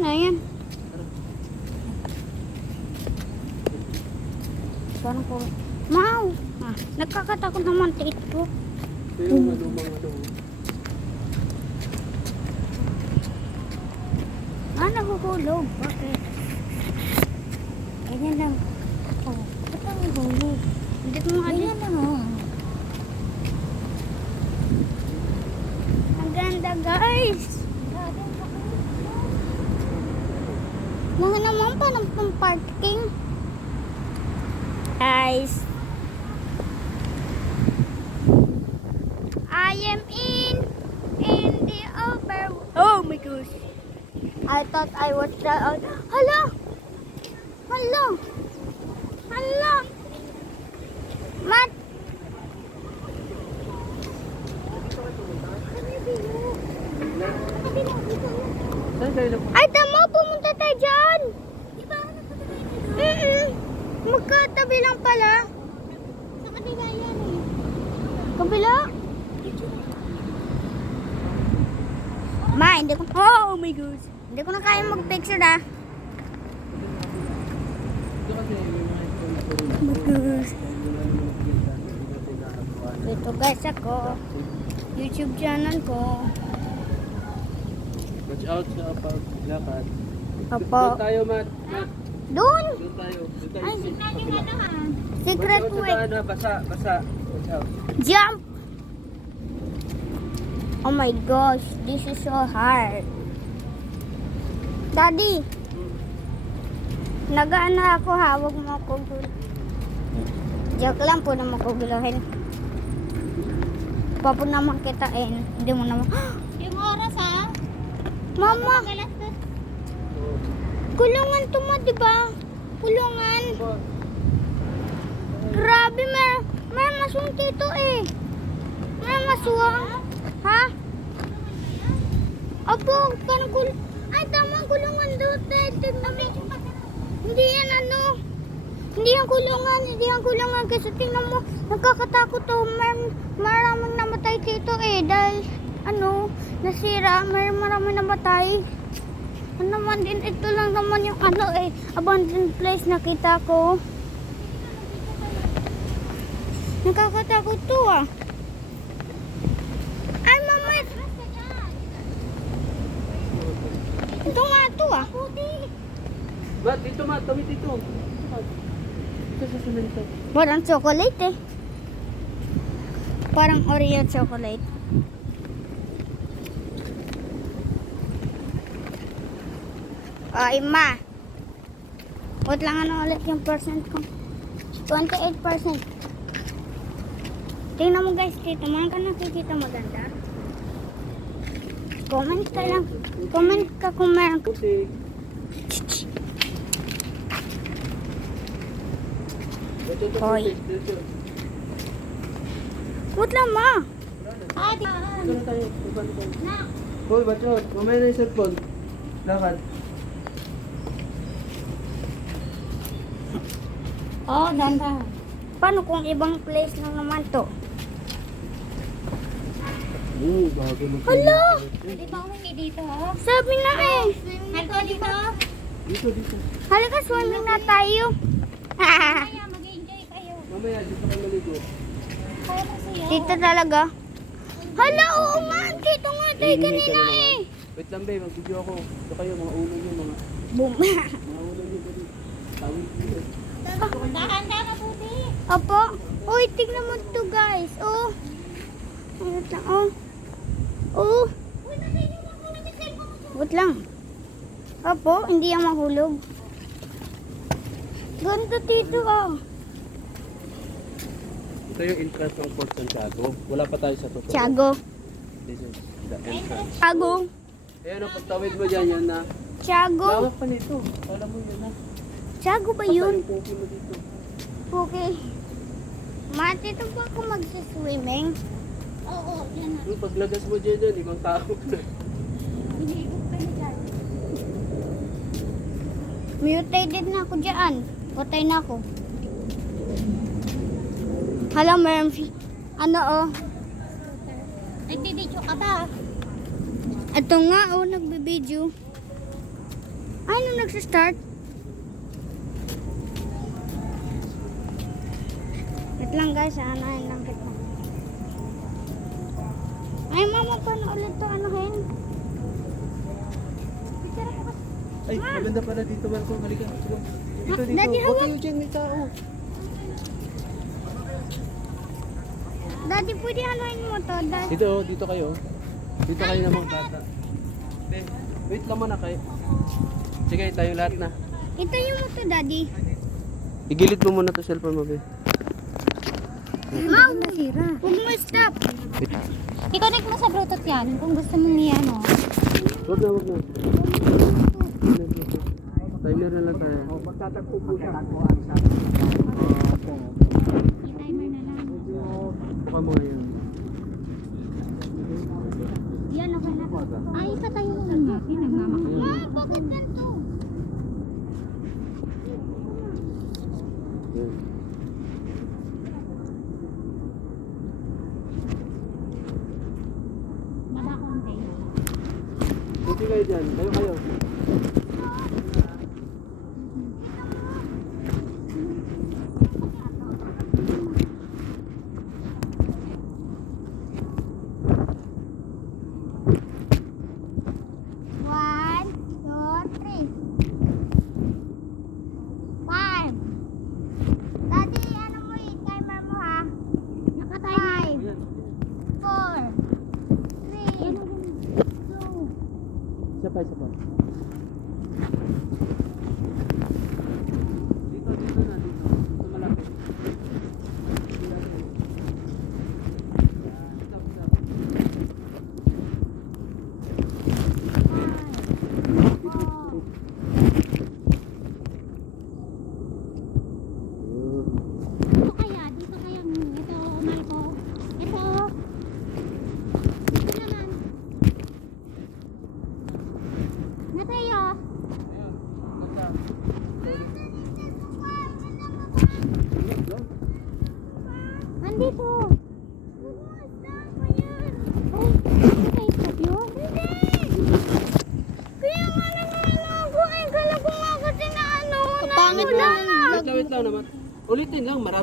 na yan. Parang po. Mau! Ah, nagkakatakot naman dito. Ito yung mga Nahuhulog. Bakit? Ganyan lang. Oh, ba't ang hulog? Hindi ko nga ganyan lang, oh. Ang ganda, guys. Mga naman pa ng parking. Guys. I am in the over. Oh my gosh. I thought I was the Hala! Hala! Hala! Mat! Saan kayo na? Ay, tama! Pumunta tayo dyan! Magkatabi lang pala. Sa kabila yan eh. Kabila? Ma, hindi ko... Oh my gosh! Hindi ko na kaya mag-picture ah. Ito kasi yung mga Oh my gosh. Ito guys ako. YouTube channel ko. watch out sa paglakad. Opo. Doon tayo, Matt. Doon! Doon tayo. Doon tayo. Ay, Secret secret way. Basa. Watch out. Jump! Oh my gosh, this is so hard. Daddy, nag-ano ako, hawag mo ako. Joke lang po naman ko guluhin. Papo naman kitain. Hindi mo naman. Yung oras ha? Mama, Galas na. kulungan to ma, diba? Kulungan. Grabe, may masunti to eh. May maswang. Ha? Opo, parang ay, tama, kulungan doon. Hindi yan ano. Hindi yan kulungan. Kasi tingnan mo, nakakatakot to. Maraming namatay dito eh. Dahil, ano, nasira. Maraming namatay. Ano naman din, ito lang naman yung ano eh. Abandoned place nakita ko. Nakakatakot to ah. Ay, mama. Ito nga to ah. Matt, dito, Matt. Kami dito. Ito sa sunalito. Parang chocolate eh. Parang Oreo chocolate. Ay, ma. Wait lang ano ulit yung percent ko. 28%. Tingnan mo guys, dito. Mga ka nakikita maganda. Comment ka lang. Comment ka kung meron ka. Puti. Hoy. Wait lang ma. Ito na tayo. Hoy, watch out. Mamaya na yung cellphone. Lakad. Oh, ganda. Paano kung ibang place na naman to? Bago mo. Hala! Pwede ba umingi dito ha? Sabi na eh. Halika dito. Dito. Halika, swimming na tayo. Kaya mag-enjoy kayo. Mamaya, dito ka maligo. Kaya na siya. Dito talaga. Hala, oo nga. Dito nga tayo kanina eh. Wait lang, babe. Mag-video ako. Ito kayo, mga ulo nyo, mga Boom. ulo nyo. Tawid nyo. Dahan-dahan puti. Opo. Uy, tignan mo to guys. Oh. Wait lang. Oh. Oh. Uy, nabili mo ko na yung cellphone mo. Wait lang. Opo, hindi yan mahulog. Ganda dito oh. Ito yung entrance ng Fort Santiago. Wala pa tayo sa totoo. Tiago. This is the entrance. Tiago. Ayan, pagtawid mo dyan, yan na. Tiago. Lawak pa nito. Alam mo yun na. Tiago ba yun? Yung puki mo dito. Okay. Mate, ito ba ako magsaswimming? Oo, yan na. Yung paglagas mo dyan yan, ibang tao na. Binigog ka na dyan. Mutated na ako dyan. Patay na ako. Hala, meron ano oh. Nagbibidyo ka ba? Ito nga oh, nagbibideo. Ay, nung nagsistart. Wait lang guys, anahin lang kita. Ay, mama, paano ulit to anuhin? Picture ako kasi. Ay, maganda pala dito, Marco. Halika. Dito, dito. Daddy, Huwag hawak. kayo dyan, may tao. Daddy, pwede anuhin mo to. Daddy. Dito, dito kayo. Dito kayo ng mga bata. Wait lang muna kayo. Sige, tayo lahat na. Itayo mo to, Daddy. Igilid mo muna to cellphone mo, be. Mau, nasira. Huwag mo stop. Wait. I-connect mo sa Bluetooth yan kung gusto mo niya, no? Huwag na, huwag na. Timer na lang tayo. Magtatagpo po siya. I-timer na lang. Buka mo ngayon. Yan, okay na. Ay, patayo mo lang natin. Nagmamakal. Ma, bakit ganito? Yan. Baba konti. Buti kayo dyan. Kayo. One, two, three. Five. Daddy, ano mo timer mo ha? Nakatimer. Five, four, three, two. Isa pa. Dito na, dito. Dito malapit. Dito kaya, dito kaya. Ito, Marco. Ito. Ito naman. Nateo. Nandito. Oh, ito stop yun? Kaya nga nanalo ako eh. Kala ko nga kasi na ano. Wait lang naman. Ulitin lang, marami.